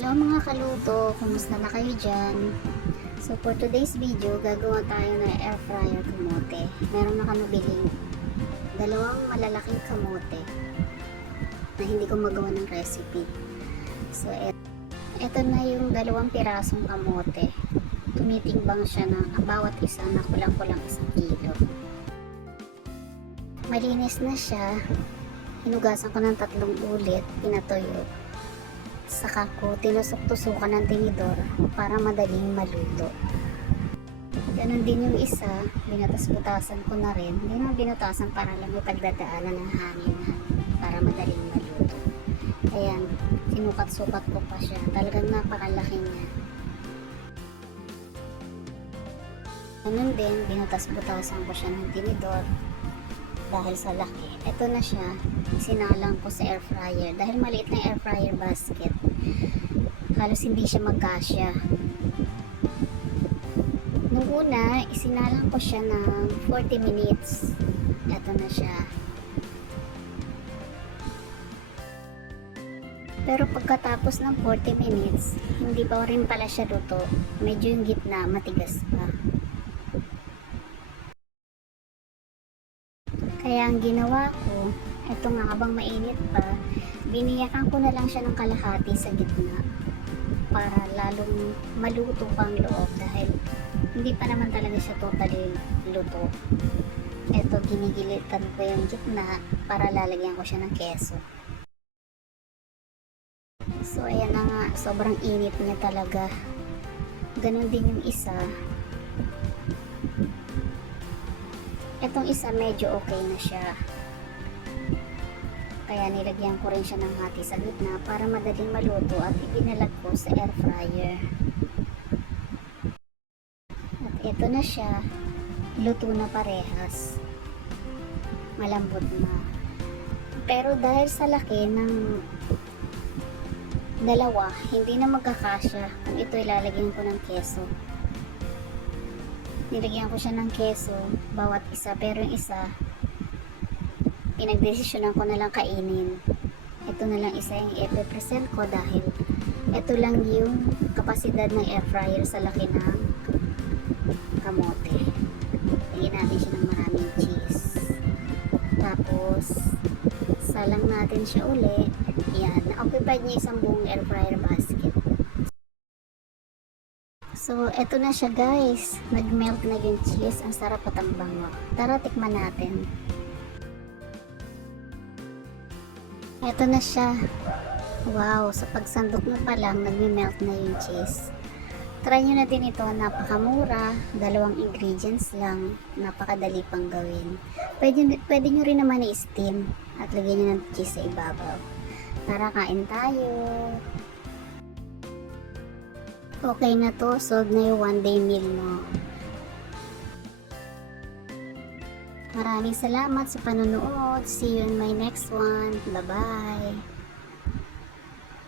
Hello mga kaluto, kumusta na kayo dyan? So for today's video, gagawa tayo ng air fryer kamote. Meron na kami biling dalawang malalaking kamote na hindi ko magawa ng recipe. So eto na yung dalawang pirasong kamote. Tumitimbang siya ng bawat isa na kulang-kulang 1 kilo. Malinis na siya. Hinugasan ko ng 3 ulit, pinatuyo. Saka ko tinusok-tusukan ng tinidor para madaling maluto. Ganon din yung isa, binatas-butasan ko na rin. Hindi naman binutasan para lang may pagdadaanan ng hangin para madaling maluto. Ayan, sinukat-sukat ko pa siya. Talagang napakalaki niya. Ganon din, binatas-butasan ko siya ng tinidor dahil sa laki. Ito na siya, sinalang ko sa air fryer. Dahil maliit na air fryer basket, halos hindi siya magkasya. Nung una, isinalang ko siya ng 40 minutes. Ito na siya. Pero pagkatapos ng 40 minutes, hindi pa rin pala siya luto. Medyo yung gitna, matigas pa. Kaya ang ginawa ko, eto nga habang mainit pa, biniyakan ko na lang siya ng kalahati sa gitna para lalong maluto pang loob dahil hindi pa naman talaga siya totally luto. Eto, ginigilitan ko yung gitna para lalagyan ko siya ng keso. So ayan na nga, sobrang init niya talaga. Ganon din yung isa. Etong isa medyo okay na siya. Kaya nilagyan ko rin siya ng hati sa gitna para madaling maluto at ibinalag ko sa air fryer. At ito na siya. Luto na parehas. Malambot na. Pero dahil sa laki ng dalawa, hindi na magkakasya kung ito ilalagyan ko ng keso. Nilagyan ko siya ng keso bawat isa, pero yung isa pinagdesisyonan ko na lang kainin. Ito na lang isa yung i-present ko dahil ito lang yung kapasidad ng air fryer sa laki ng kamote. Lagyan natin siya ng maraming cheese, tapos salang natin siya uli. Yan, na-occupied niya 1 buong air fryer basket. So, eto na siya guys. Nag-melt na yung cheese. Ang sarap at ang bango. Tara, tikman natin. Eto na siya. Wow, sa pagsandok mo pa lang, nag-melt na yung cheese. Try nyo na din ito. Napakamura. 2 ingredients lang. Napakadali pang gawin. Pwede nyo rin naman i-steam at lagyan nyo ng cheese sa ibabaw. Tara, kain tayo. Okay na to, solve na yung 1-day meal mo. Maraming salamat sa panonood. See you in my next one. Bye-bye.